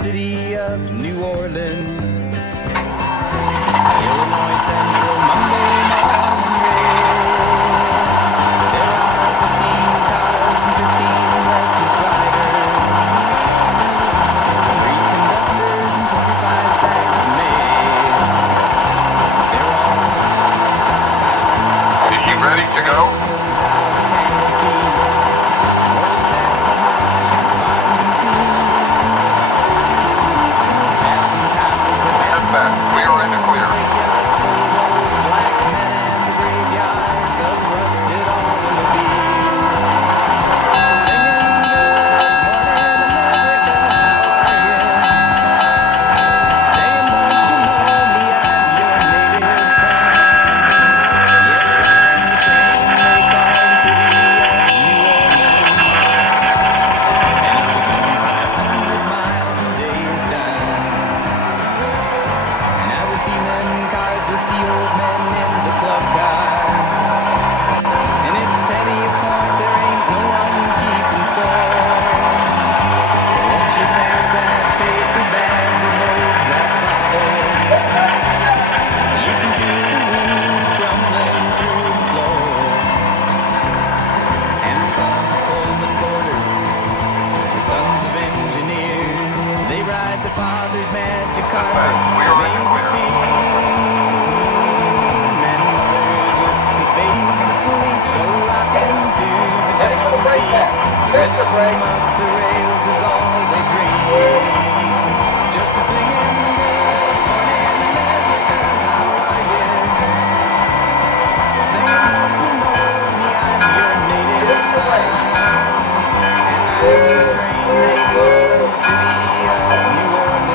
city of New Orleans. Illinois Central Monday morning rail. There are 15 cars and 15 working riders, 3 conductors and 25 sacks of mail. They're all Is she ready to go? We are in the clear. With the old men in the club car, and it's petty a point, there ain't no one keeping score. Won't you pass that paper bag that holds that bottle? You can feel the wheels grumbling through the floor, and the sons of Pullman porters, the sons of engineers, they ride the father's magic carpet made of steel. The rhythm of the rails is all they dream. Just a singing, good morning America, how are you? Singing Oklahoma, I'm your native son, and I'm the train they call the city of New Orleans. I'll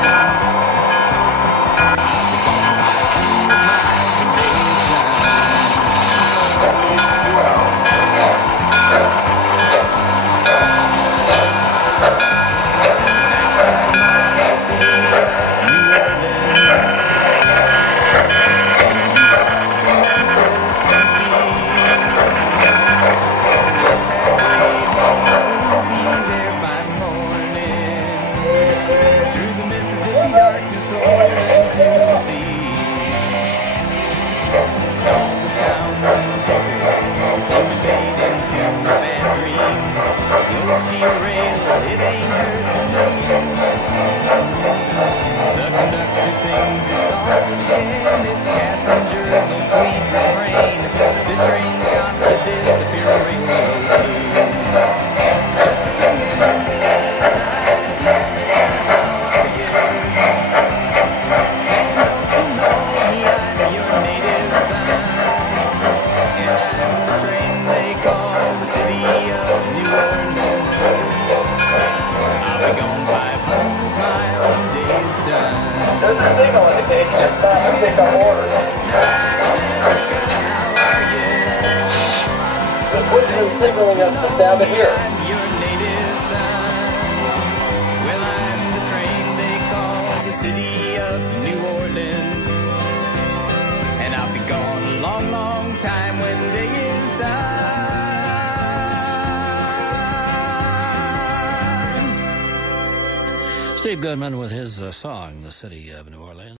be gone 500 miles from days done. Steel rail, it ain't hurt the conductor sings a song again. Its passengers will please refrain. This train's got the disappearing balloon. Just a singing, sing Oklahoma, I'm your native son, and I'm the train they call the city of New Orleans. I'll be gone 500 miles and days done. There's a signal indication. It's time to take our order. Which is signaling us to stab it here? I'm your native son. Well, I'm the train they call the city of New Orleans, and I'll be gone a long, long time when day is done. Steve Goodman with his song, The City of New Orleans.